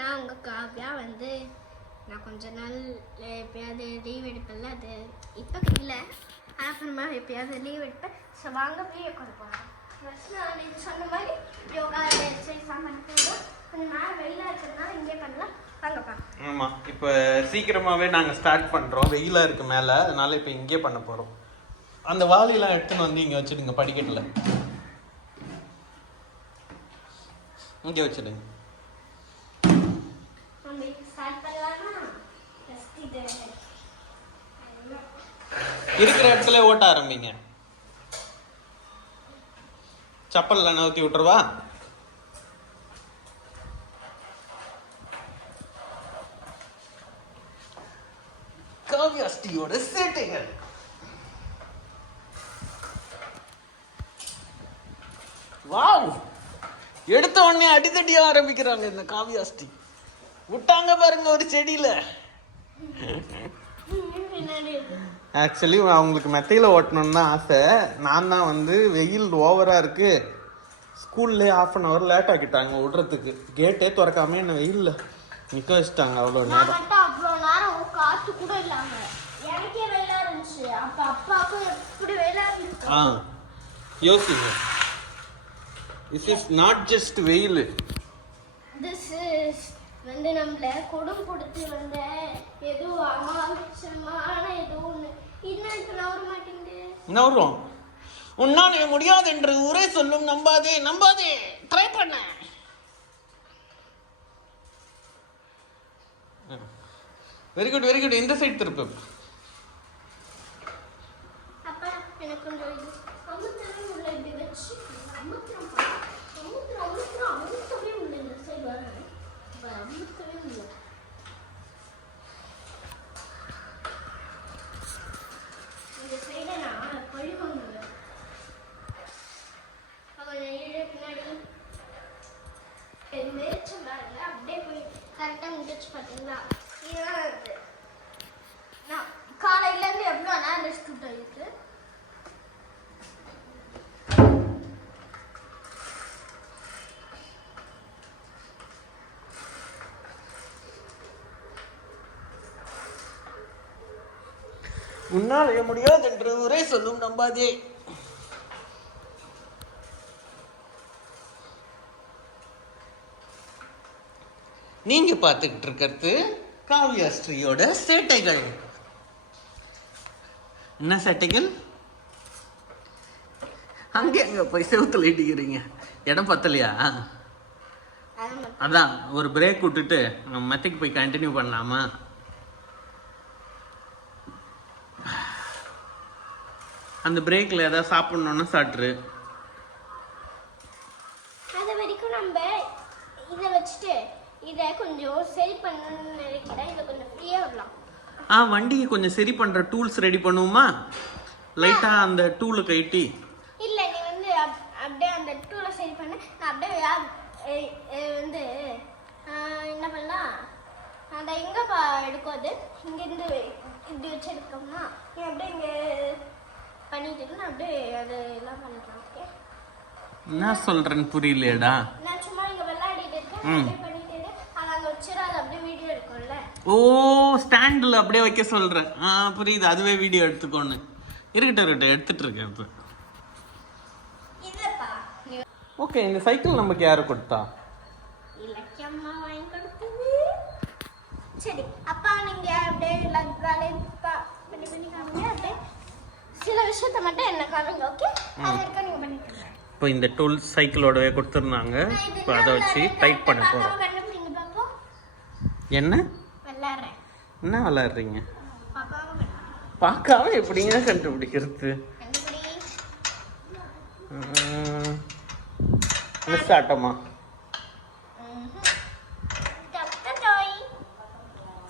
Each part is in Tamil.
நான் உங்கள் காவியா வந்து நான் கொஞ்ச நாள் எப்பயாவது லீவ் எடுப்பேன்ல, அது இப்போ இல்லை, அப்புறமா எப்பயாவது லீவ் எடுப்பேன். ஸோ வாங்க வீடியோ கொண்டு போகலாம். ஃபஸ்ட் நான் நீங்கள் சொன்ன மாதிரி யோகா எக்ஸசைஸ்லாம் பண்ண போதும். கொஞ்சம் மேலே வெயிலாக இருக்கிறதுனால இங்கே பண்ணலாம். வாங்கப்பா. ஆமாம், இப்போ சீக்கிரமாகவே நாங்கள் ஸ்டார்ட் பண்ணுறோம். வெயிலாக இருக்குது மேலே, அதனால இப்போ இங்கே பண்ண போகிறோம். அந்த வாளியெல்லாம் எடுத்துன்னு வந்து இங்கே வச்சுடுங்க, படிக்கட்டில் இங்கே வச்சுடுங்க. இருக்கிற இடத்துல ஓட்ட ஆரம்பிங்க. சப்பல்ல நவுத்தி விட்டுருவா. காவியாஸ்டியோட சேட்டைகள். வாவ், எடுத்த உடனே அடித்தடியா ஆரம்பிக்கிறாங்க இந்த காவியாஸ்டி. விட்டாங்க பாருங்க ஒரு செடியில. ஆக்சுவலி அவங்களுக்கு மெத்தையில் ஓட்டணும்னு தான் ஆசை. நான் தான் வந்து வெயில் ஓவராக இருக்கு, ஸ்கூல்லேயே ½ லேட் ஆக்கிட்டாங்க விடுறதுக்கு. கேட்டே திறக்காம என்ன வெயிலில் நிற்க வச்சுட்டாங்க அவ்வளோ நேரம். அவ்வளோ நேரம் காற்று கூட இல்லாம எனக்கே வெயிலா இருந்துச்சு. அப்போ அப்பாவுக்கும் எப்படி வெயிலா இருந்துச்சு. யோசிங்க, this is not just வெயில். This is வந்து நம்மள கொடும் கொடுத்து வந்த ஏதோ அமானுஷமான ஏதோ ஒன்று இன்னும் நவர மாட்டேங்குது. நவரும். உன்னால முடியாது என்று ஊரே சொல்லும். நம்பாதே நம்பாதே, ட்ரை பண்ண. Very good very good. இந்த சைடு திருப்பு. அப்பா எனக்கு கொஞ்சம் இது அமுத்தவே உள்ள இப்படி வச்சு அமுத்துறோம். அமுத்தவே உள்ள இந்த சைடு வர அமுத்தவே உள்ள. இந்த சைடை நான் பழி வாங்குவேன். அவன் பின்னாடி மேய்ச்சல் பாருங்க, அப்படியே போய் கரெக்டாக முடிச்சு பார்த்தீங்களா. இதுதான் இது. நான் காலையிலேருந்து எவ்வளோ நேரம் ரெஸ்ட் விட்டு உன்னால் முடியாது என்று ஊரே சொல்லும். நம்பாதே. நீங்க பார்த்துக்கிட்டு இருக்கிறது காவியாஸ்ரீயோட சேட்டைகள். என்ன சேட்டைகள்? அங்க போய் செவுத்துல இடிக்கிறீங்க, இடம் பத்தலையா? அதான் ஒரு பிரேக் விட்டுட்டு நம்ம மெத்தைக்கு போய் கண்டினியூ பண்ணலாமா? அந்த பிரேக்ல ஏதாவது சாப்பிடணும்னா சாப்பிட்ரு. அது வரைக்கும் நம்ம இதை வச்சுட்டு இதை கொஞ்சம் சரி பண்ணணும்னு நினைக்கிறேன். இதை கொஞ்சம் ஃப்ரீயாக விடலாம். வண்டியை கொஞ்சம் சரி பண்ற டூல்ஸ் ரெடி பண்ணுவோமா? லைட்டா அந்த டூலை கைட்டி. இல்லை, நீ வந்து அப்படியே அந்த டூலை சரி பண்ண. நான் அப்படியே வந்து என்ன பண்ணலாம், அந்த எங்கேப்பா எடுக்கும் அது இங்கேருந்து இப்படி வச்சு எடுக்கோம்னா நீ அப்படியே இங்கே பண்ணிட்டு நான் அப்படியே அது எல்லாம் பண்ணிக்கலாம். ஓகே, என்ன சொல்றேன்னு புரியலையடா. நான் சும்மா இங்கே விளையாடிட்டு இருக்கேன், பண்ணிட்டு அதை அங்கே வச்சுட்டு அதை அப்படியே வீடியோ எடுக்கும்ல. ஓ, ஸ்டாண்டில் அப்படியே வைக்க சொல்றேன். புரியுது, அதுவே வீடியோ எடுத்துக்கோன்னு. இருக்கட்டும் எடுத்துட்டு இருக்கேன் இப்போ. ஓகே, இந்த சைக்கிள் நமக்கு யாரு கொடுத்தா? இலக்கியம்மா வாங்கி கொடுத்தது. சரி அப்பா, நீங்க அப்படியே வேலையை பண்ணி காமிங்க. அப்படியே சில விஷயத்த மட்டும் என்ன காமிங்க. ஓகே, அது வரைக்கும் நீங்க பண்ணிக்கோங்க. இப்போ இந்த டூல் சைக்கிளோடவே கொடுத்துருந்தாங்க. இப்போ அதை வச்சு டைட் பண்ண போகிறோம். என்ன விளையாடுறேன்? என்ன விளையாடுறீங்க? பார்க்காம எப்படிங்க கண்டுபிடிக்கிறது? மிஸ் ஆட்டமா?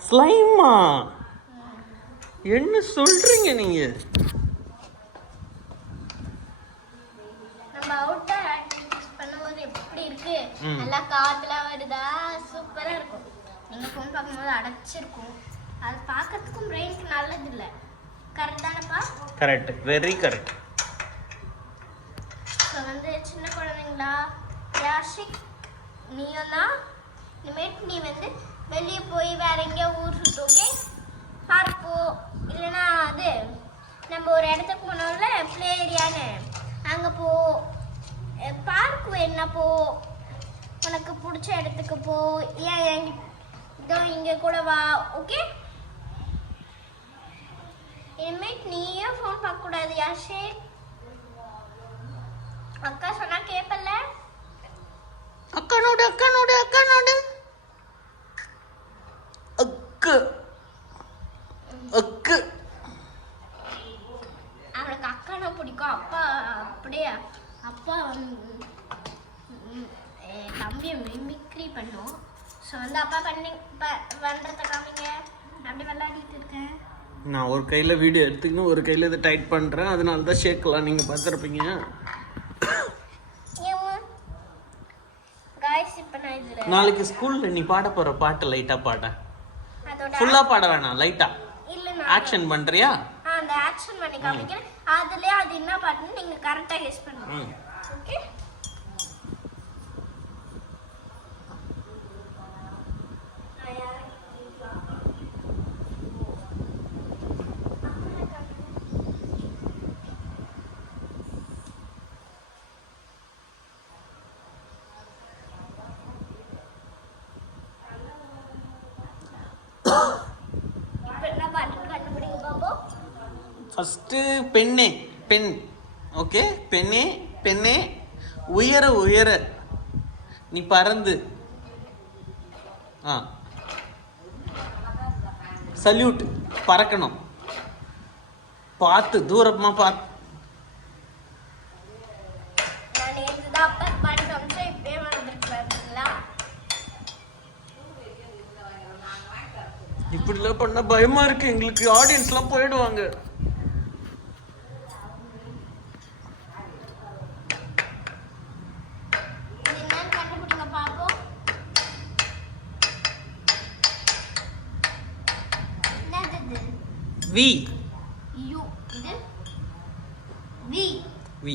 ஸ்லைமா? என்ன சொல்றீங்க நீங்க? நம்ம அவுட்டர் ஆக்டிவிட்டிஸ் பண்ணும்போது எப்படி இருக்கு? நல்லா காத்துல வருதா? சூப்பரா இருக்கும். நீங்க ஃபோன் பார்க்கும்போது அடைச்சிருக்கும், அது பார்க்கறதுக்கும் பிரெயினுக்கு நல்லது இல்லை. கரெக்ட் தானப்பா? Correct, very correct. ஸோ வந்து சின்ன குழந்தைங்களா, யாஷிக் நீயும் தான் இனிமேட்டு நீ வந்து வெளியே போய் வேற எங்கேயோ ஊர் சுத்து, ஓகே? பார்க் போ, இல்லைன்னா அது நம்ம ஒரு இடத்துக்கு போனோம்ல ப்ளே ஏரியான்னு, அங்கே போ. பார்க் வேணா போ, உனக்கு பிடிச்ச இடத்துக்கு போ. ஏன் இதோ இங்கே கூட வா, ஓகே? இனிமேட்டு நீயும் ஃபோன் பார்க்கக்கூடாது யாஷே. அக்கா சொன்னா கேப்பல்ல? அக்கா நோடு அக்கா நோடு அக்கா நோடு அக்கு அக்கு. அவனுக்கு அக்கானா பிடிக்கும். அப்பா அப்படியே அப்பா தம்பியை மிமிக்ரி பண்ணும். ஸோ வந்து அப்பா பண்ணுறத காமிங்க. அப்படி விளையாடிட்டு இருக்கேன். நான் ஒரு கையில் வீடியோ எடுத்துக்கணும், ஒரு கையில் இதை டைட் பண்ணுறேன். அதனால தான் ஷேக்கலாம், நீங்கள் பார்த்துருப்பீங்க. நாளைக்கு ஸ்கூலில் நீ பாட போகிற பாட்டு லைட்டாக பாட. ஃபுல்லாக பாட வேணாம், லைட்டாக ஆக்ஷன் பண்ணுறியா? அந்த ஆக்ஷன் பண்ணி காமிக்கிறேன். அதுலேயே அது என்ன பாட்டுன்னு நீங்கள் கரெக்டாக கெஸ் பண்ணுங்க, ஓகே? ஃபஸ்ட்டு பெண்ணே, பெண், ஓகே? பெண்ணே பெண்ணே உயர உயர நீ பறந்து, சல்யூட், பறக்கணும், பார்த்து தூரமாக பார்த்து. இப்படிலாம் பண்ண பயமா இருக்கு எங்களுக்கு. ஆடியன்ஸ்லாம் போயிடுவாங்க. வி யூ, இது V V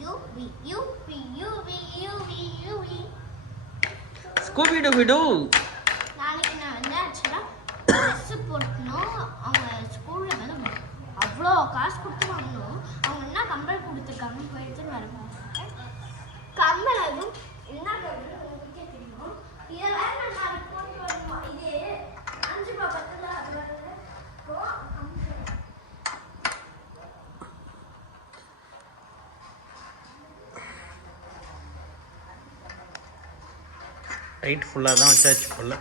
U V U V U V U V U V. Scooby Dooby Doo. நாளைக்கு நான் வந்து ஆக்சுவலாக ட்ரெஸ்ஸு போட்டணும். அவங்க ஸ்கூலில் வந்து அவ்வளோ காசு கொடுத்து வாங்கணும். அவங்க என்ன கம்பல் கொடுத்துருக்காங்கன்னு போய் எடுத்துன்னு வரணும். கம்பல் அதுவும் என்ன கம்பல் உங்களுக்கே தெரியும். இதை வேற நான் நாளைக்கு போட்டு வரணுமா? இது 5 ரூபா 10 ரூபா அது வேறு. டைட் ஃபுல்லாக தான் வச்சாச்சு போல.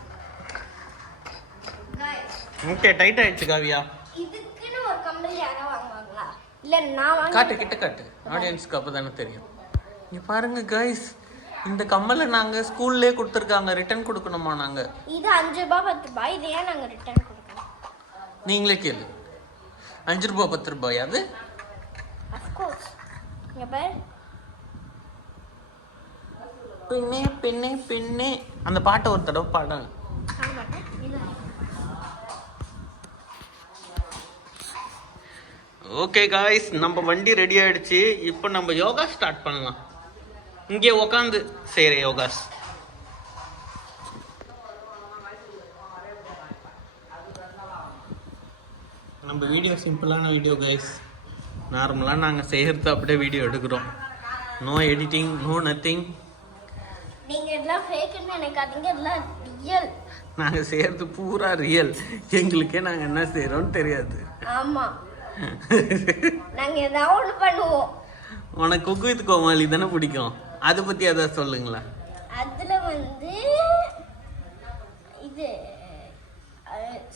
ஓகே, டைட் ஆயிடுச்சு காவியா. இதுக்குன்னு ஒரு கம்பல் யாரா வாங்குவாங்களா? இல்லை நான் வாங்க. காட்டு கிட்ட காட்டு, ஆடியன்ஸ்க்கு அப்போ தானே தெரியும். இங்கே பாருங்க கைஸ், இந்த கம்மலை நாங்கள் ஸ்கூல்லே கொடுத்துருக்காங்க. ரிட்டர்ன் கொடுக்கணுமா நாங்கள்? இது 5 ரூபா 10 ரூபாய். இது ஏன் நாங்கள் ரிட்டர்ன் கொடுக்கணும்? நீங்களே கேளு. 5 ரூபா 10 ரூபாய் அது? அஃப்கோர்ஸ். இங்கே பாரு. பெண்ணே பெண்ணே பெண்ணே அந்த பாட்டை ஒரு தடவை பாடுங்க. ஓகே காய்ஸ், நம்ம வண்டி ரெடி ஆயிடுச்சு. இப்போ நம்ம யோகா ஸ்டார்ட் பண்ணலாம். இங்கே உக்காந்து செய்கிற யோகாஸ். நம்ம வீடியோ சிம்பிளான வீடியோ கைஸ். நார்மலாக நாங்கள் செய்கிறது அப்படியே வீடியோ எடுக்கிறோம். No editing, no nothing. நீங்கள் எல்லாம் ஃபேக்குன்னு நினைக்காதீங்க, எல்லாம் ரியல். நாங்கள் செய்கிறது பூரா ரியல். எங்களுக்கே நாங்கள் என்ன செய்கிறோன்னு தெரியாது. ஆமாம், நாங்கள் ஏதாவது ஒன்று பண்ணுவோம். உனக்கு குக் வித் கோமாளி தானே பிடிக்கும், அதை பற்றி எதாவது சொல்லுங்களா? அதில் வந்து இது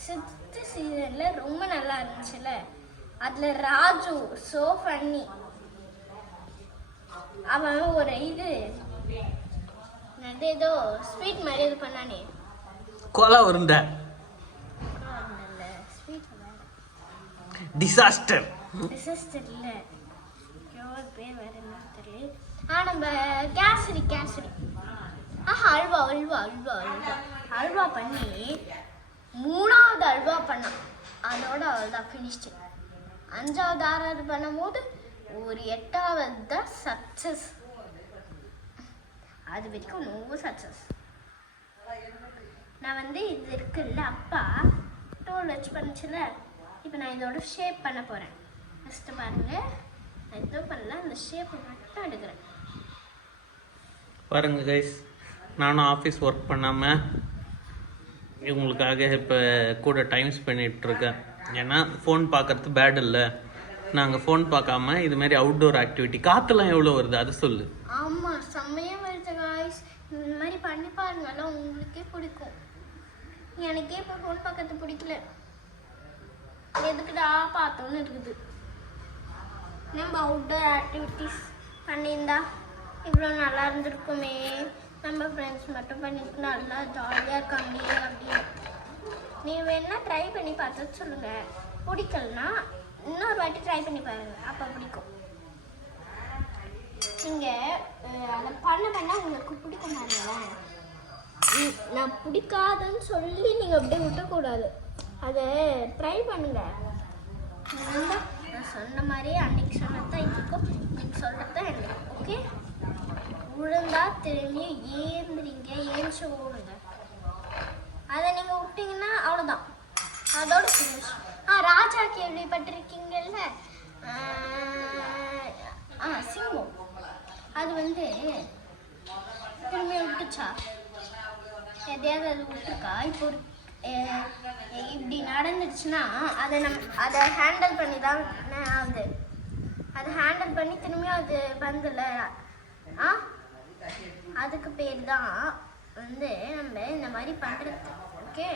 6th சீசனில் ரொம்ப நல்லா இருந்துச்சுல்ல, அதில் ராஜு சோ ஃபன்னி. அவன் ஒரு இது ஏதோ ஸ்வீட் மாதிரி இது பண்ணானே, கோலா உருண்டை. டிசாஸ்டர் இல்லை, பேர் வேற என்ன தெரியல. நம்ம கேசரி அல்வா அல்வா அல்வா அல்வா அல்வா பண்ணி 3வது அல்வா பண்ணான். அதோட அவள்தான் ஃபினிஷ்டு. 5வது 6வது பண்ணும்போது ஒரு 8வது தான் சக்ஸஸ். அது வரைக்கும் நோ சக்ஸஸ். நான் வந்து இது இருக்குல்ல அப்பா டூல் வச்சு பண்ணிச்சுல, இப்போ நான் இதோட ஷேப் பண்ண போகிறேன். ஃபஸ்ட்டு பாருங்க, நான் எதுவும் பண்ணல, அந்த ஷேப் மட்டும் எடுக்கிறேன். பாருங்க கைஸ், நானும் ஆஃபீஸ் ஒர்க் பண்ணாமல் இவங்களுக்காக இப்போ கூட டைம் பண்ணிகிட்ருக்கேன். ஏன்னா ஃபோன் பார்க்கறது பேட் இல்லை. நாங்கள் ஃபோன் பார்க்காம இதுமாரி அவுட்டோர் ஆக்டிவிட்டி. காற்றுலாம் எவ்வளோ வருது அது சொல்லு. ஆமாம், செம்மையாக வருது காய்ஸ். இந்த மாதிரி பண்ணி பாருங்கல்ல, உங்களுக்கே பிடிக்கும். எனக்கே இப்போ ஃபோன் பார்க்கறது பிடிக்கல. எதுக்குடா பார்த்தோன்னு இருக்குது. நம்ம அவுட்டோர் ஆக்டிவிட்டிஸ் பண்ணியிருந்தா இவ்வளோ நல்லா இருந்திருக்குமே. நம்ம ஃப்ரெண்ட்ஸ் மட்டும் பண்ணிட்டு நல்லா ஜாலியாக இருக்காங்க அப்படின்னு. நீ வேணா ட்ரை பண்ணி பார்த்து சொல்லுங்கள். பிடிக்கலனா இன்னொரு வாட்டி ட்ரை பண்ணி பாருங்கள், அப்போ பிடிக்கும். நீங்கள் அதை பண்ண உங்களுக்கு பிடிக்க மாட்டேங்களேன். நான் பிடிக்காதுன்னு சொல்லி நீங்கள் அப்படியே விட்டக்கூடாது. அதை ட்ரை பண்ணுங்க. நான் சொன்ன மாதிரியே அன்னைக்கு சொன்னதான் இதுக்கும், இன்னைக்கு சொல்கிறதான் எனக்கு. ஓகே, விழுந்தா திரும்பி ஏந்திரிங்க, ஏஞ்சி ஓடுங்க. அதை நீங்கள் விட்டீங்கன்னா அவ்வளோதான், அதோட ஃபினிஷ். ராஜா கேள்விப்பட்டிருக்கீங்கல்ல, சிங்கம். அது வந்து திரும்பி விட்டுச்சா, எதையாவது அது விட்டுருக்கா? இப்போ ஒரு இப்படி நடந்துடுச்சுன்னா அதை ஹேண்டில் பண்ணி தான் ஆகுது. அதை ஹேண்டில் பண்ணி திரும்பியும் அது வந்துல, அதுக்கு பேர் தான் வந்து நம்ம இந்த மாதிரி பண்ணுறது. ஓகே,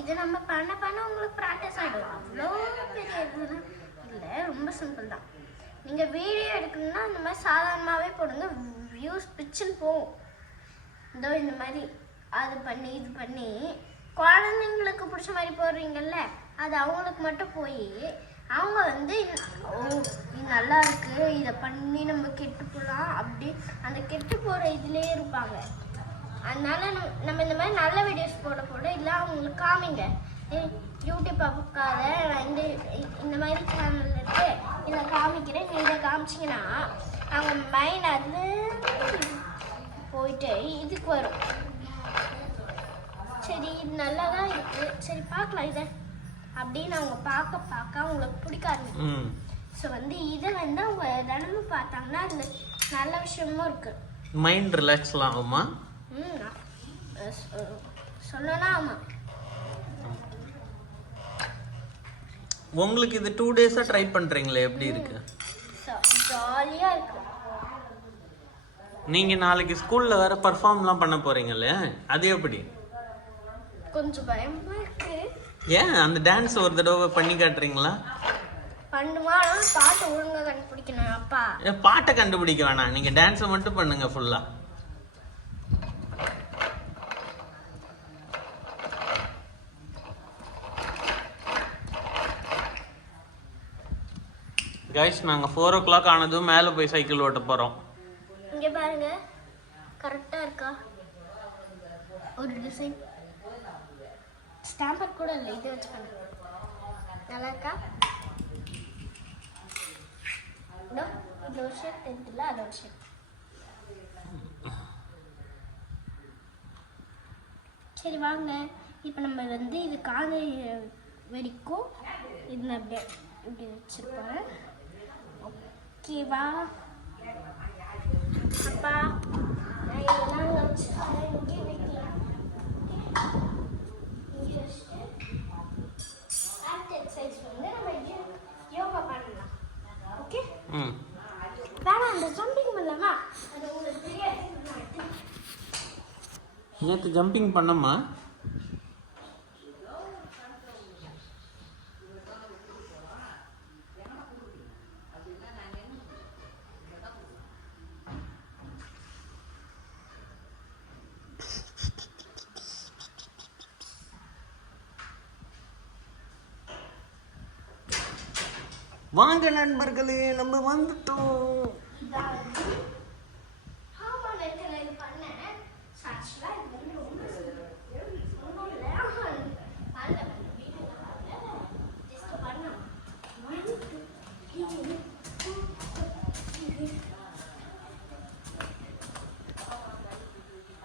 இது நம்ம பண்ண உங்களுக்கு ப்ராக்டிஸ் ஆகிடும். அவ்வளோ பெரிய இதுலாம் இல்லை, ரொம்ப சிம்பிள் தான். நீங்கள் வீடியோ எடுக்கணும்னா இந்த மாதிரி சாதாரணமாகவே போடுங்க, வியூஸ் பிச்சுன்னு போகும். இதோ இந்த மாதிரி அது பண்ணி இது பண்ணி குழந்தைங்களுக்கு பிடிச்ச மாதிரி போடுறீங்கல்ல, அது அவங்களுக்கு மட்டும் போய் அவங்க வந்து ஓ இது நல்லா இருக்குது, இதை பண்ணி நம்ம கெட்டு போகலாம் அப்படி அந்த கெட்டு போகிற இதுலேயே இருப்பாங்க. அதனால நம்ம இந்த மாதிரி நல்ல வீடியோஸ் போட இல்லை அவங்களுக்கு காமிங்க. யூடியூப் பார்க்காத இந்த மாதிரி சேனல் இருக்கு, இதை காமிக்கிறேன், நீ இதை காமிச்சிங்கன்னா அவங்க மைண்ட் அது போயிட்டு இதுக்கு வரும். சரி இது நல்லா தான் இருக்குது, சரி பார்க்கலாம் இதை அப்படின்னு அவங்க பார்க்க அவங்களுக்கு பிடிக்காது. ஸோ வந்து இதை வந்து அவங்க தினமும் பார்த்தாங்கன்னா அதில் நல்ல விஷயமும் இருக்குது. மைண்ட் ரிலாக்ஸ்லாம் ஆகுமா? சொல்லனா ஆமாம். உங்களுக்கு இது 2 டேஸாக ட்ரை பண்ணுறீங்களே, எப்படி இருக்கு? ஜாலியாக இருக்கு. நீங்கள் நாளைக்கு ஸ்கூலில் வேறு பர்ஃபார்ம்லாம் பண்ண போகிறீங்களே, அது எப்படி? கொஞ்சம் பயமாக இருக்கு. ஏன் அந்த டான்ஸ் ஒரு தடவை பண்ணி காட்டுறீங்களா? பண்ணுவா, பாட்டு ஒழுங்காக கண்டுபிடிக்கணும். அப்பா பாட்டை கண்டுபிடிக்க வேணாம், நீங்கள் டான்ஸை மட்டும் பண்ணுங்க ஃபுல்லாக. கைஸ், நாங்கள் 4 o'clock ஆனதும் மேலே போய் சைக்கிள் ஓட்ட போகிறோம். இங்கே பாருங்க, கரெக்டாக இருக்கா? ஒரு டிசைன் ஸ்டாம்பர் கூட இல்லை, இதை வச்சு பண்ண நல்லா இருக்கா? இது ஒரு ஷேப் தெரியுதுல்ல, அது ஒரு ஷேப். சரி வாங்க, இப்போ நம்ம வந்து இது காது வரைக்கும் இது அப்படியே இப்படி வச்சுருப்போம். ஓகேவா அப்பா? நான் இதெல்லாம் வச்சுருக்கேன், இங்கே வைக்கலாம். இங்கே வச்சுட்டு அடுத்த எக்ஸசைஸ் வந்து நம்ம யோகா பண்ணலாம். ஓகே, வேணாம் அந்த ஜம்பிங் பண்ணலாமா? அது உங்களுக்கு தெரியாது. நேற்று ஜம்பிங் பண்ணம்மா? வாங்க நண்பர்களே, நம்ம வந்துட்டோம்.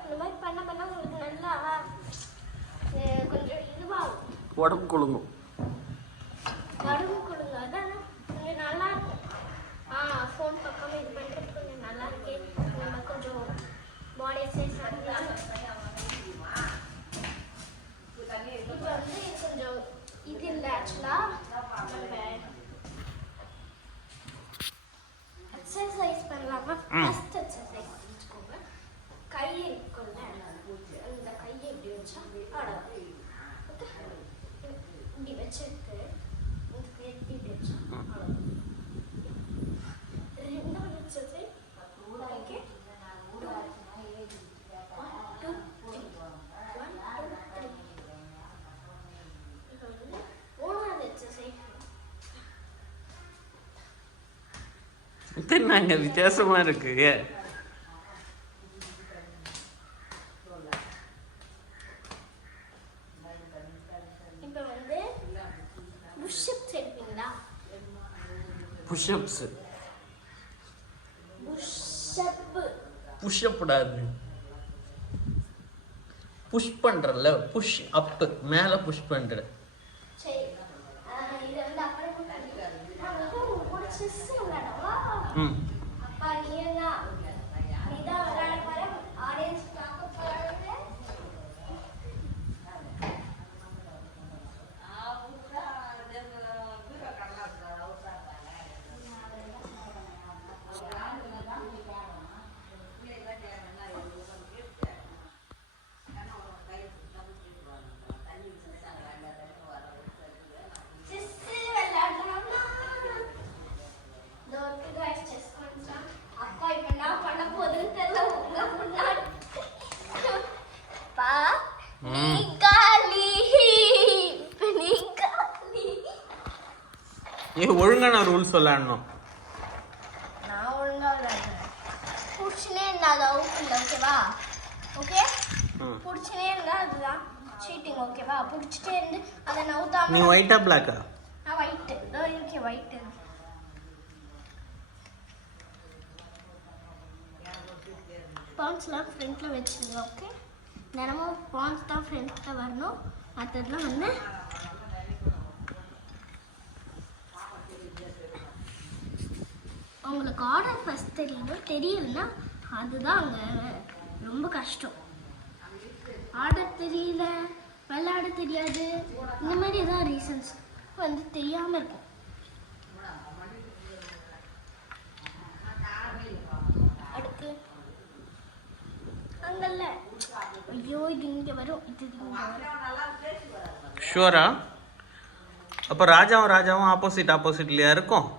இந்த மாதிரி பண்ண உங்களுக்கு நல்லா உடம்பு குழுங்கும். உடம்பு கொடுங்க அதான் கொஞ்சம் நல்லா இருக்கும். ஃபோன் பக்கம் இது பண்ணுறது கொஞ்சம் நல்லா இருக்கு. நம்ம கொஞ்சம் பாடி எக்ஸசைஸ் பண்ணலாம். இப்போ வந்து இது கொஞ்சம் இது இல்லை ஆக்சுவலாக நம்ம எக்ஸசைஸ் பண்ணலாமா? ஃபர்ஸ்ட் எக்ஸசைஸ் வச்சுக்கோங்க. கை இருக்குல்ல, அந்த கையை இப்படி வச்சா அவ்வளோ இப்படி வச்சுட்டு இப்படி வச்சா அவ்வளோ. ரெண்டாவது எக்ஸசைஸ் ஓகே. 1 2 3 இப்போ வந்து மூணாவது எக்ஸசைஸ். நாங்க வித்தியாசமா இருக்கு. இப்போ வந்து புஷ்அப்ஸ் எடுப்பீங்களா? புஷ்அப்ஸ் புஷ்அப் கூடாது. புஷ் பண்றல, புஷ் அப், மேல புஷ் பண்ற. சரி, இது வந்து அப்புறம் நான் கூட செஸ் விளையாடவா? அப்பா நீதான் விளையாட போற, ஆடியன்ஸ் பார்க்க போறாங்க. ஒழுங்கான ரூல்ஸ் விளையாடணும். நான் ஒழுங்கா விளையாடுறேன். புடிச்சுனே இருந்தா அது அவுட் இல்லை, ஓகேவா? ஓகே, புடிச்சுனே இருந்தா அதுதான் சீட்டிங், ஓகேவா? புடிச்சிட்டே இருந்து அதை நவுத்தாம. நீ ஒயிட்டா பிளாக்கா? நான் ஒயிட். Okay, white. பாயிண்ட்ஸ்லாம் ஃப்ரண்ட்ல வச்சுருங்க, ஓகே? தினமும் பாயிண்ட்ஸ் தான் ஃப்ரண்ட்ல வரணும். மற்றதுலாம் வந்து உங்களுக்கு ஆர்டர் ஃபஸ்ட் தெரியலன்னா அதுதான் அங்கே ரொம்ப கஷ்டம். ஆர்டர் தெரியல, விளையாட தெரியாது, இந்த மாதிரி ஏதாவது ரீசன்ஸ் வந்து தெரியாமல் இருக்கும். அடுத்து அங்கல்ல, ஐயோ இது இங்கே வரும், இது இங்கே வரும். ஷுவரா? அப்போ ராஜாவும் ஆப்போசிட்லையா இருக்கும்?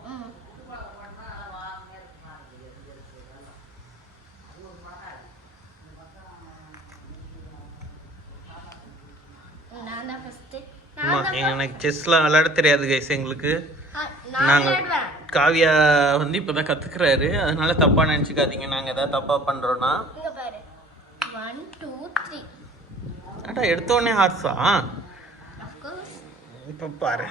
எனக்கு செஸ்லாம் விளையாட தெரியாது கைஸ். எங்களுக்கு நாங்கள் காவியா வந்து இப்போதான் கற்றுக்குறாரு, அதனால தப்பாக நினச்சிக்காதீங்க. நாங்கள் எதாவது தப்பாக பண்ணுறோன்னா. அடா எடுத்தோடனே ஹார்ஸா? இப்போ பாரு,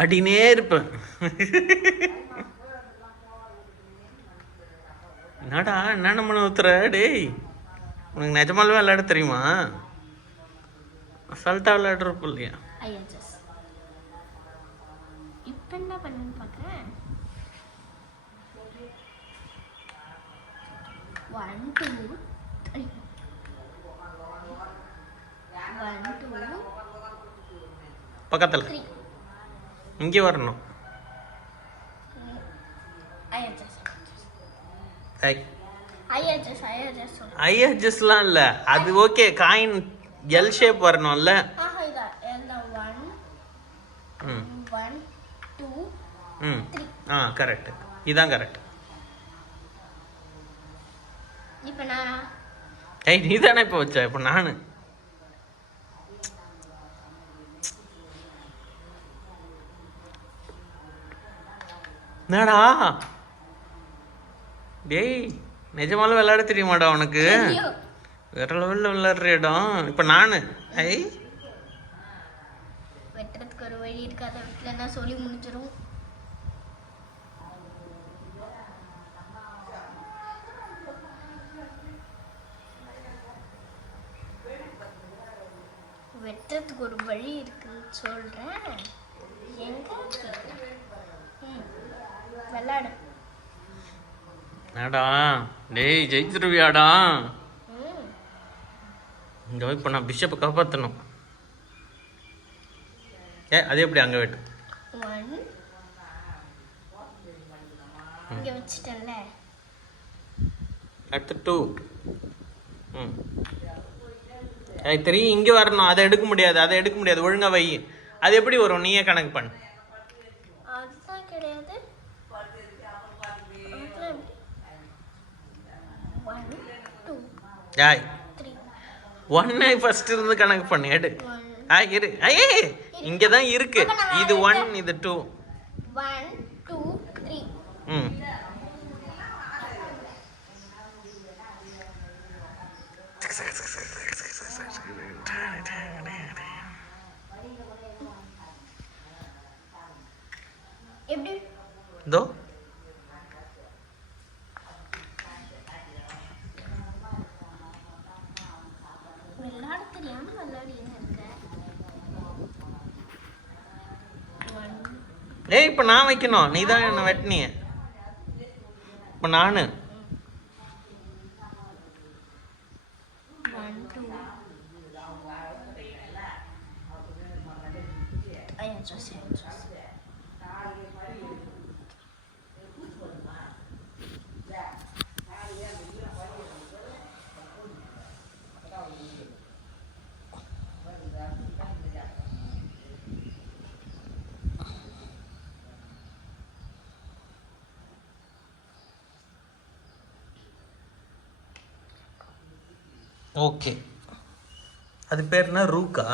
அடினே இருப்பேன். என்னடா என்ன பண்ண ஊத்துற? டேய், உனக்கு நிஜமாலுமே விளையாட தெரியுமா? அசால்ட்டா விளையாடுறப்ப இல்லையா? இப்போ என்ன பண்ணுன்னு பார்க்குறேன். 1 2 3 1 2 பக்கத்தில் இங்கே வரணும். ஐஎஸ்எஸ்லாம் இல்லை, அது ஓகே. காயின் எல் ஷேப் வரணும்ல. 1 2 3 கரெக்ட், இதான் கரெக்ட். இப்போ நான் நீ தானே இப்போ வச்ச, இப்போ நான் என்னடா? டேய், நிஜமாலும் விளையாட தெரியுமாடா உனக்கு? வேற லெவலில் விளையாடுற இடம். இப்போ நான் ஐ வெட்டுறதுக்கு ஒரு வழி இருக்காத வீட்டிலன்னா சொல்லி முடிஞ்சிடும். வெட்டுறதுக்கு ஒரு வழி இருக்குன்னு சொல்கிறேன். எங்க விளாடு. ஏடா டேய் ஜெயிச்சிருவியாடா. இங்கே இப்போ நான் பிஷப்பை காப்பாற்றணும். அது எப்படி அங்கே வெட்டு? இங்கே வச்சுட்டேன்ல. அடுத்து 2. தெரியும் இங்கே வரணும். அதை எடுக்க முடியாது. ஒழுங்கா வை. அது எப்படி வரும்? நீயே கணக்கு பண்ணு. அதுதான் கிடையாது. 1 ஃபர்ஸ்ட் இருந்து கணக்கு பண்ணு. எடு. இரு. இங்கே தான் இருக்கு. இது 1, இது 2. 1 2 3. எப்படி? இதோ விளையாட தெரியாம விளையாடின்னு இருக்க. இப்போ நான் வைக்கணும். நீ தான் என்ன வெட்டினிய. இப்போ நானு 1 2. ஓகே. அது பேர் என்ன? ரூக்கா?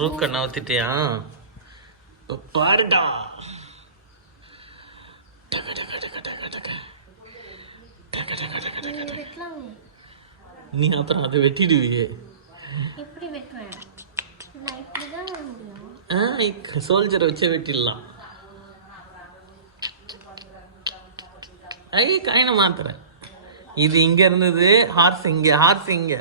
ரூக்கை நவுத்திட்டியா? பாருடா. நீ அப்புறம் அதை வெட்டிடுவியே. எப்படி வெட்டுவேன்? நான் இப்படி தான் முடியும். சோல்ஜரை வச்சே வெட்டிடலாம். காயினை மாத்துறேன். இது இங்க இருந்தது. ஹார்ஸ் இங்க.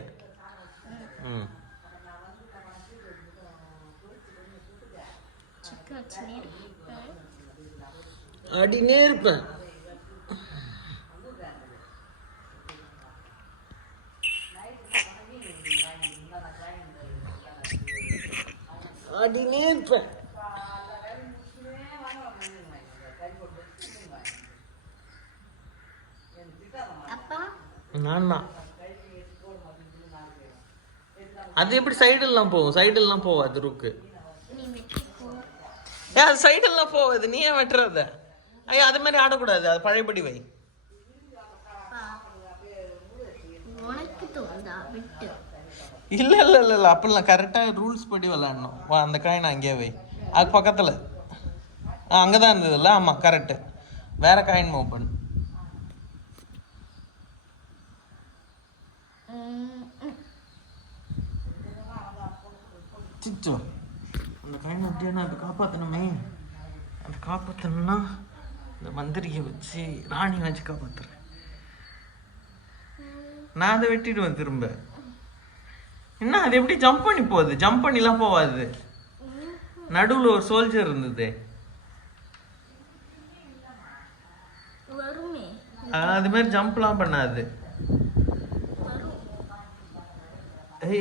அடினே இருப்பேன். நான் தான். அது எப்படி சைடெல்லாம் போகும்? சைடெல்லாம் போவாது ரூக்கு. அது சைடெல்லாம் போவாது. நீ ஏன் வெட்டுறத? அது மாதிரி ஆடக்கூடாது. அது பழையபடி வை. இல்ல அப்படிலாம் கரெக்டாக ரூல்ஸ் படி விளாடணும். அந்த காயின் அங்கேயே வை. அது பக்கத்தில் அங்கதான் இருந்ததுல்ல. ஆமா கரெக்ட். வேற காயின் மூவ் பண்ணு. சிச்சோ அந்த காயின் அப்படியே நான் அதை காப்பாற்றணுமே. அதை காப்பாற்றணும்னா இந்த மந்திரியை வச்சு ராணி வச்சு காப்பாற்றுறேன். நான் அதை வெட்டிடுவேன் திரும்ப. என்ன அது எப்படி ஜம்ப் பண்ணி போகுது? ஜம்ப் பண்ணிலாம் போகாது. நடுவில் ஒரு சோல்ஜர் இருந்தது. அது மாதிரி ஜம்ப்லாம் பண்ணாது.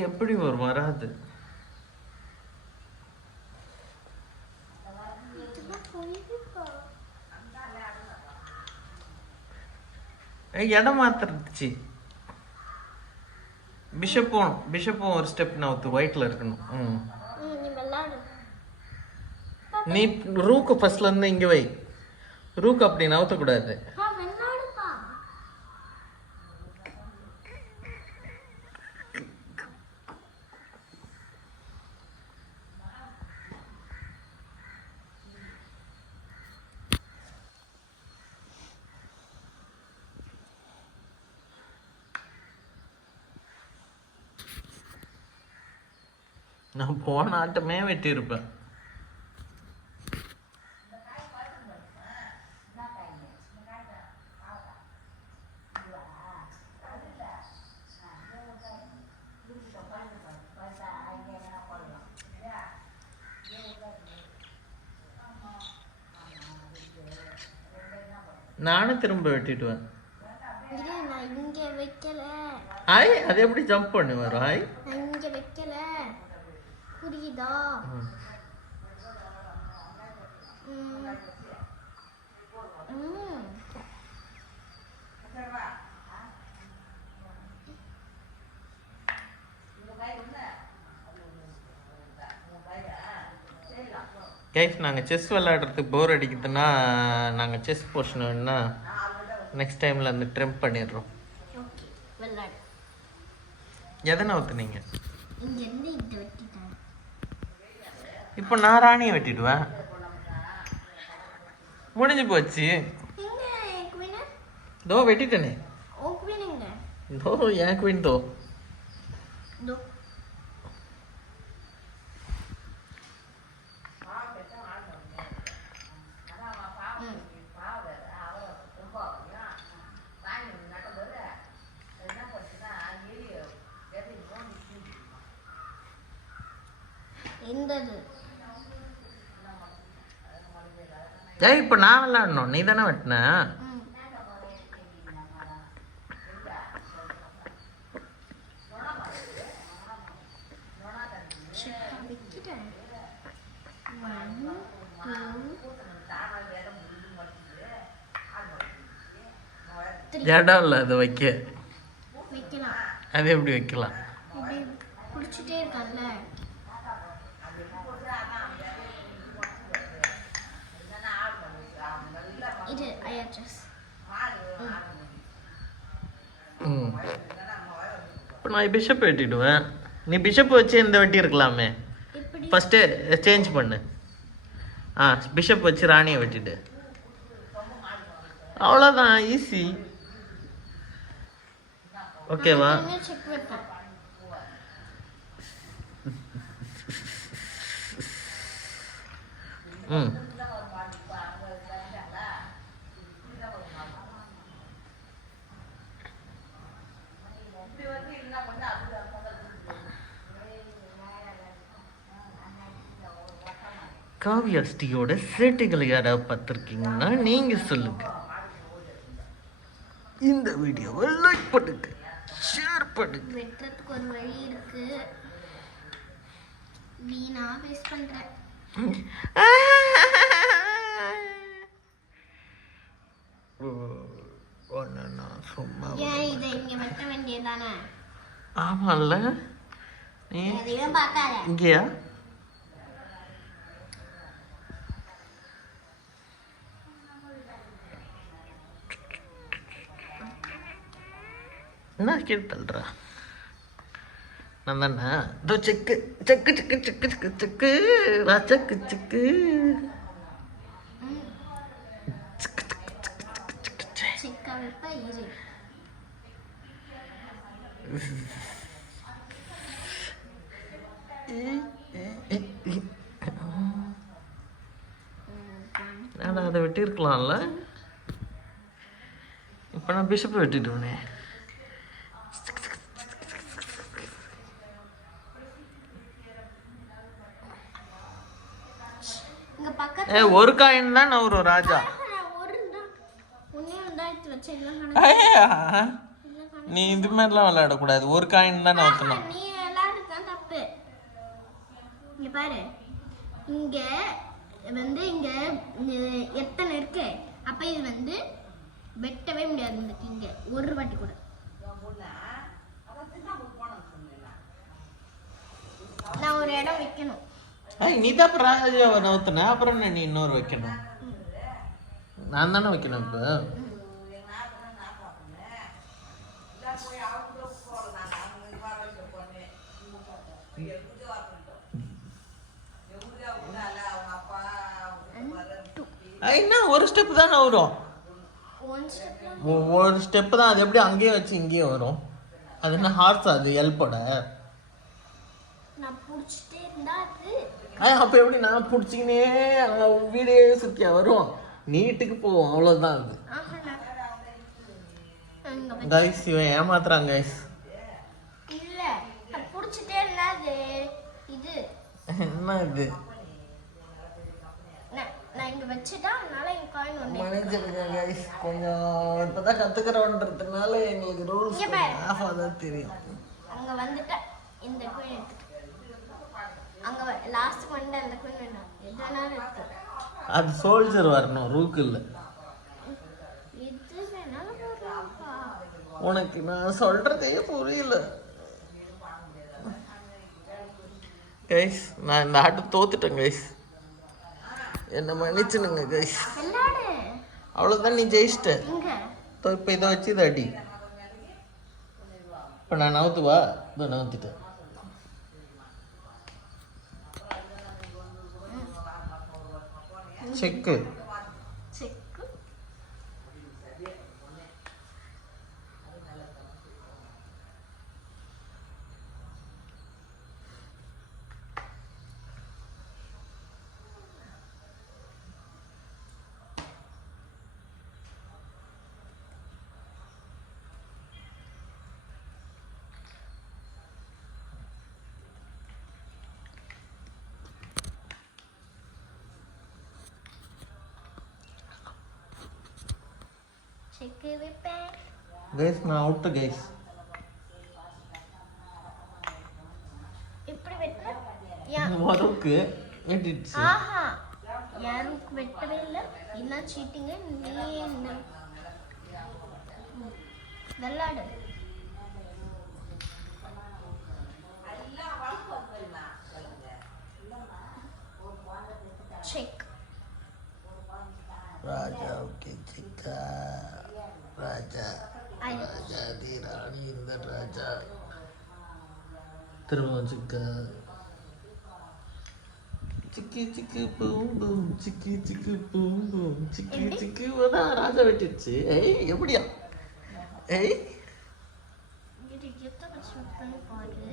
எப்படி வரும்? வராது. இடம் மாத்திருச்சு. பிஷப்பும் ஒரு ஸ்டெப் நவுத்து. ஒயிட்ல இருக்கணும். நீ ரூக்கு ஃபர்ஸ்ட்ல இருந்து இங்க வை. ரூக்கு அப்படி நவுத்த கூடாது. நான் போன ஆட்டமே வெட்டியிருப்பேன். நானும் திரும்ப வெட்டிடுவேன். நான் இங்க வைக்கல. ஆய் அது எப்படி ஜம்ப் பண்ணி வரும்? ஆய் நான் இங்க வைக்கல, புரியுதா? கைஸ், நாங்கள் செஸ் விளையாடுறதுக்கு போர் அடிக்குதுன்னா நாங்கள் செஸ் போர்ஷன் வேணுன்னா நெக்ஸ்ட் டைமில் அந்த ட்ரிம் பண்ணிடுறோம். எதனை ஊற்றுனீங்க? இப்போ நான் ராணியை வெட்டிடுவேன். முடிஞ்சு போச்சு. தோ வெட்டிட்டேனே. தோ என் குயின் தோ. ஏய் இப்போ நான் விளையாடணும், நீ தானே வெட்டின. இடம் இல்லை அதை வைக்க. அது எப்படி வைக்கலாம்? குடிச்சிட்டே இருக்கான்ல. இப்போ நான் பிஷப் வெட்டிடுவேன். நீ பிஷப் வச்சு இந்த வெட்டி இருக்கலாமே. ஃபஸ்ட்டு சேஞ்ச் பண்ணு. பிஷப் வச்சு ராணியை வெட்டிடு. அவ்வளோதான், ஈஸி. ஓகேவா? காவியா ஸ்ரீயோட சேட்டைகளை யாராவது பார்த்துருக்கீங்கன்னா நீங்கள் சொல்லுங்க. இந்த வீடியோவை லைக் பண்ணுங்க, ஷேர் பண்ணுங்க. வெட்டுறதுக்கு ஒரு வழி இருக்கு, வீணா வேஸ்ட் பண்றேன். சும்மா இதை இங்க வெட்ட வேண்டியதானே? ஆமாம்ல, நீ பார்க்காத. இங்கேயா? என்ன கேட்டுறா நான் தானே. இதோ செக்கு செக்கு செக்கு செக்கு செக்கு செக்கு செக்கு செக்கு நான் அதை வெட்டியிருக்கலாம்ல. இப்போ நான் பிஷப்பை வெட்டிடுவேனே. ஒரு காயின் தான் நான் ஒரு ராஜா. நீ இது மாதிரிலாம் விளையாடக்கூடாது. ஒரு காயின் தான் நான் ஊற்றணும். நீ விளையாடுறது தப்பு. இங்க பாரு, இங்க வந்து இங்க எத்தனை இருக்கு. அப்ப இது வந்து வெட்டவே முடியாது. இந்த இங்க ஒரு வாட்டி கூட நான் ஒரு இடம் வைக்கணும். நீ தான் ராஜாவை நவுத்துன, அப்புறம் நீ இன்னொரு வைக்கணும். நான் தானே வைக்கணும். இப்போ என்ன ஒரு ஸ்டெப் தானே வரும். ஒரு ஸ்டெப்பு தான். அது எப்படி அங்கேயே வச்சு இங்கேயே வரும்? அது என்ன ஹார்ஸ்? அது எல்போட நான் புடிச்சிட்டே இருந்தா அது அப்போ எப்படி நான் பிடிச்சிக்கினே வீடே சுற்றியா வரும் நீட்டுக்கு போவோம் அவ்வளோதான் அது. கைஸ் இவன் ஏமாத்துறான் கைஸ். இல்ல நான் புடிச்சிட்டே இருந்தா அது இது என்ன இது நான் இங்க வச்சுட்டா அதனால என் காயின் ஒண்ணு மன்னிச்சிருங்க கைஸ், கொஞ்சம் இப்பதான் கத்துக்கிறோன்றதுனால எங்களுக்கு ரூல்ஸ் ஆஃபா தான் தெரியும். அங்க வந்துட்டா இந்த காயின் எடுத்து அங்க லாஸ்ட் வந்த அந்த காயின் வேணும் எதனால எடுத்து அது சோல்ஜர் வரணும் ரூக்கு இல்லை. இது வேணாலும் போடுறாப்பா உனக்கு நான் சொல்றதே புரியல கைஸ். நான் இந்த ஆட்டு தோத்துட்டேன் கைஸ், என்ன மன்னிச்சுனுங்க கைஸ். அவ்வளோதான், நீ ஜெயிச்சிட்ட. இப்போ இதை வச்சு இதை அடி. இப்போ நான் நவுத்துவா? இதோ நவுத்திட்டேன். செக்கு செக்கு வைப்பேன் கைஸ். நான் அவுட்டு கைஸ். இப்படி வெட்டா மறுக்கு வெட்டிடுச்சு. ஆஹா யாருக்கு வெட்டவே இல்லை. என்ன சீட்டிங்க நீ என்ன விளையாடு. செக் ராஜா ஓகே சிக்கா ராஜா ராஜாதி ராணி இந்த ராஜா திரும்ப சிக்கா சிக்கி சிக்கி பூம் பூம் சிக்கி சிக்கி பூம் பூம் சிக்கி சிக்கி அதான் ராஜா வெட்டிடுச்சு. ஏய் எப்படியா? ஏய் இது எத்தனை சுத்தம் பாரு.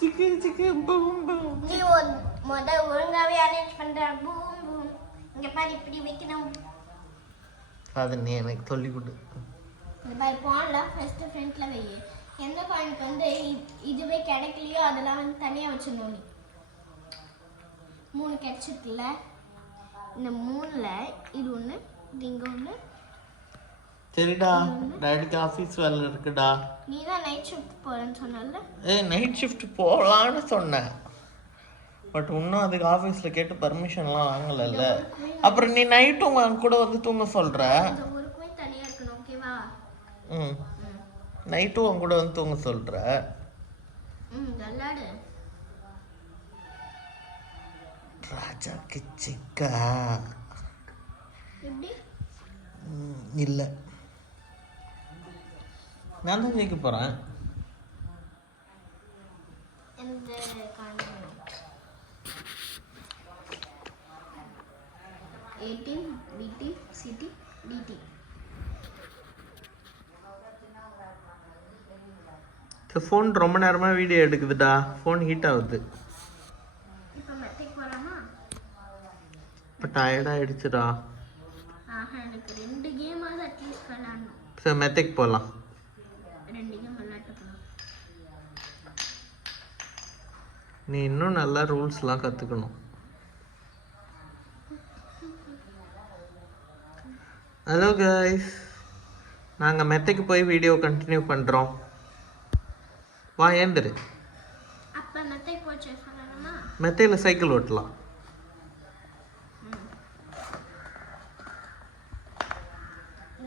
சிக்கி சிக்கி பூம் பூம். நீ ஒழுங்காவே அரேஞ்ச் பண்ற. பூம் பூம் இங்க பாரு இப்படி வைக்கணும். அது நீ எனக்கு சொல்லி கொடு. இந்த பாரு பான்ல ஃபர்ஸ்ட் ஃப்ரண்ட்ல வை. எந்த காயினுக்கு வந்து இதுவே கிடைக்கலையோ அதெல்லாம் வந்து தனியா வச்சிடணும். நீ 3 கிடைச்சிருக்குல்ல, இந்த 3ல இது ஒன்று, இது இங்கே ஒன்று. சரிடா, டாடிக்கு ஆஃபீஸ் வேலை இருக்குடா. நீ தான் நைட் ஷிஃப்ட் போகிறேன்னு சொன்னல. நைட் ஷிஃப்ட் போகலான்னு சொன்னேன், பட் இன்னும் அதுக்கு ஆஃபீஸில் கேட்டு பர்மிஷன்லாம் வாங்கலைல்ல. அப்புறம் நீ நைட்டும் உங்க கூட வந்து தூங்க சொல்கிற. இந்த ஊருக்குமே தனியாக இருக்கணும், ஓகேவா? நைட்டும் உன் கூட வந்து தூங்க சொல்கிற. விளாடு. ராஜாக்கு சிக்கா எப்படி இல்லை, நான் தான் ஜெயிக்க போகிறேன். இந்த ஏடிஎம் பிடி சிடி டிடி. ஃபோன் ரொம்ப நேரமாக வீடியோ எடுக்குதுடா, ஃபோன் ஹீட் ஆகுது. இப்போ மெத்தைக்கு போகலாமா? இப்போ டயர்டாகிடுச்சுடா. எனக்கு 2 கேமாவது அட்லீஸ்ட் விளாடணும். சரி மெத்தைக்கு போகலாம். 2 கேம் விளாட்டுக்கலாம். நீ இன்னும் நல்லா ரூல்ஸ்லாம் கற்றுக்கணும். ஹலோ கைஸ், நாங்கள் மெத்தைக்கு போய் வீடியோ கண்டினியூ பண்ணுறோம். வா ஏந்திரு. அப்போ மெத்தைக்கு போச்சு சொல்லணுமா? மெத்தையில் சைக்கிள் ஓட்டலாம்.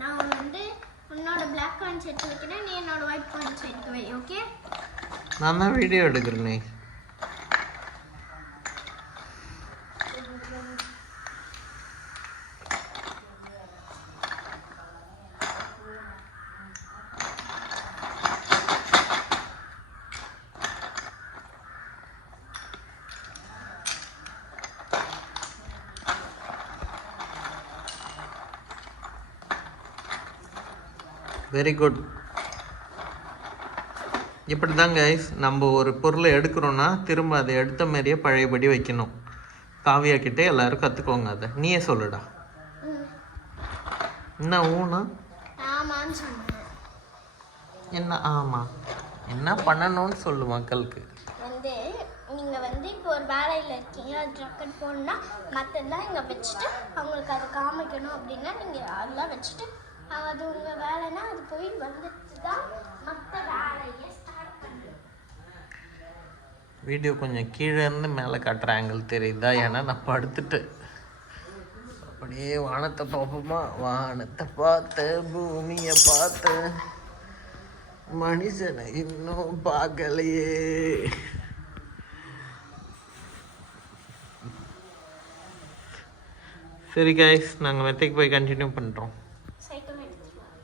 நான் வந்து உன்னோட பிளாக் காயின்ஸ் எடுத்து வைக்கிறேன், நீ என்னோட ஒயிட் காயின்ஸ் எடுத்து வை, ஓகே? நான் தான் வீடியோ எடுக்கிறேனே. Very good. இப்படி தான் கைஸ், நம்ம ஒரு பொருளை எடுக்கிறோன்னா திரும்ப அதை எடுத்த மாதிரியே பழையபடி வைக்கணும். காவியா கிட்டே எல்லாரும் கற்றுக்கோங்க. அதை நீயே சொல்லுடா. என்ன ஊனா? ஆமான்னு சொன்னேன். என்ன ஆமா? என்ன பண்ணணும்னு சொல்லு மக்களுக்கு. வந்து நீங்கள் வந்து இப்போ ஒரு வேலையில் இருக்கீங்க, அது ரெக்கார்ட் போடணும்னா மற்றெல்லாம் இங்கே வச்சுட்டு அவங்களுக்கு அதை காமிக்கணும் அப்படின்னா நீங்கள் அதெல்லாம் வச்சுட்டு அது உங்கள் வேலைன்னா அது போய் வந்துட்டு தான் மற்ற வேலையை ஸ்டார்ட் பண்ணுறோம். வீடியோ கொஞ்சம் கீழே இருந்து மேலே காட்டுற ஆங்கிள் தெரியுதா? ஏன்னா நான் படுத்துட்டு அப்படியே வானத்தை பார்ப்போமா. வானத்தை பார்த்து பூமியை பார்த்து மனுஷனை இன்னும் பார்க்கலையே. சரி கைஸ், நாங்கள் மெத்தைக்கு போய் கண்டினியூ பண்ணுறோம். சைக்கிள் எடுத்துக்கலாம்.